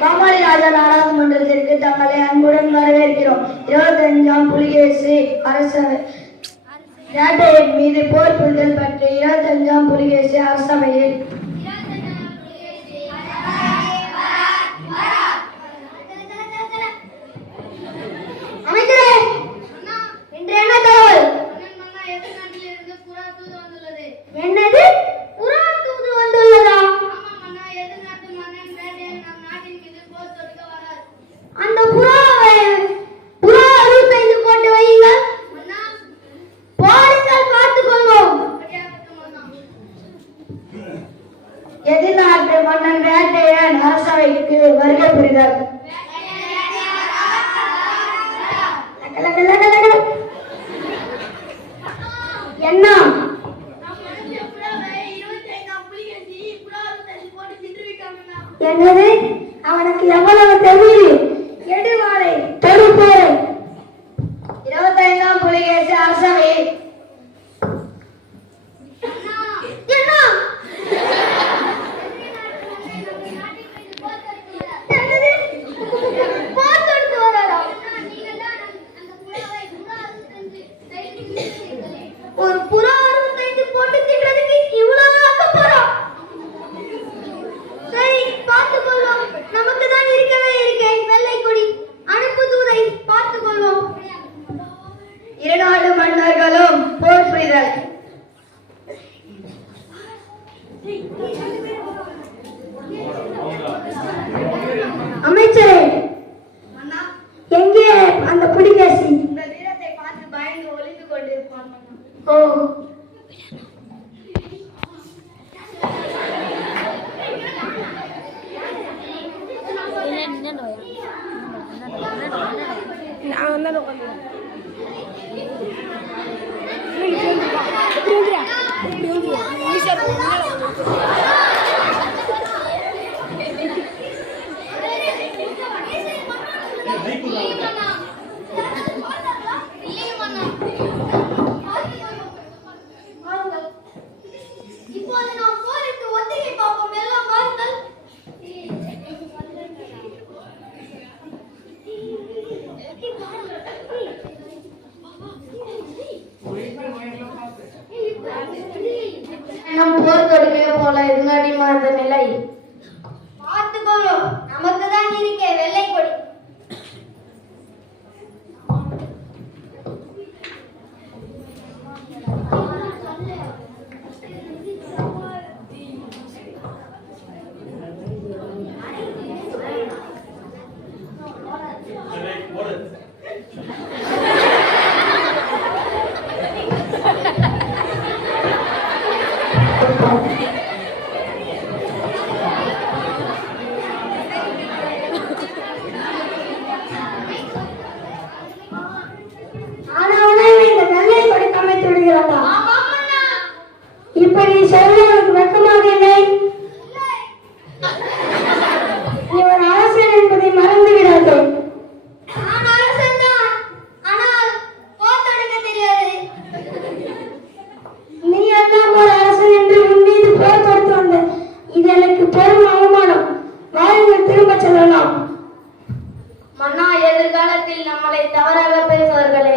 கோமாளி ராஜா நாடாளுமன்றத்திற்கு தங்களை அன்புடன் வரவேற்கிறோம். இருபத்தஞ்சாம் புலிகேசி அரசவை. வேட்டையின் மீது போர் புரிதல் பற்றி இருபத்தஞ்சாம் புலிகேசி அரசவையில். வருகை புரிதல் என்ன? என்னது? அவனுக்கு எவ்வளவு அமைச்சரே எங்கே அந்த புலிகேசி? இந்த வீரத்தை பார்த்து பயந்து ஒளிந்து கொண்டிருப்பான். ஓ. நான் வந்து உட்காந்து இப்போது நாம் போரிட்டு ஒத்திகை பார்ப்போம் எல்லாம் வாருங்கள் நம் போர் தொடுக்கவே போல இதுங்காட்டி மாறுத நிலை பார்த்துக்கோளும் நமக்கு தான் இருக்கே வெள்ளை கொடி நீ சொல்ல வெக்கமாக இல்லை. நீ ஒரு அரசன் என்பதை மறந்து விடாதே நீ எல்லாம் ஒரு அரசன் என்று உன் மீது வந்த. இது எனக்கு பெரும் அவமானம். வாருங்கள் திரும்ப செல்லலாம். மன்னா எதிர்காலத்தில் நம்மளை தவறாக பேசுவார்களே.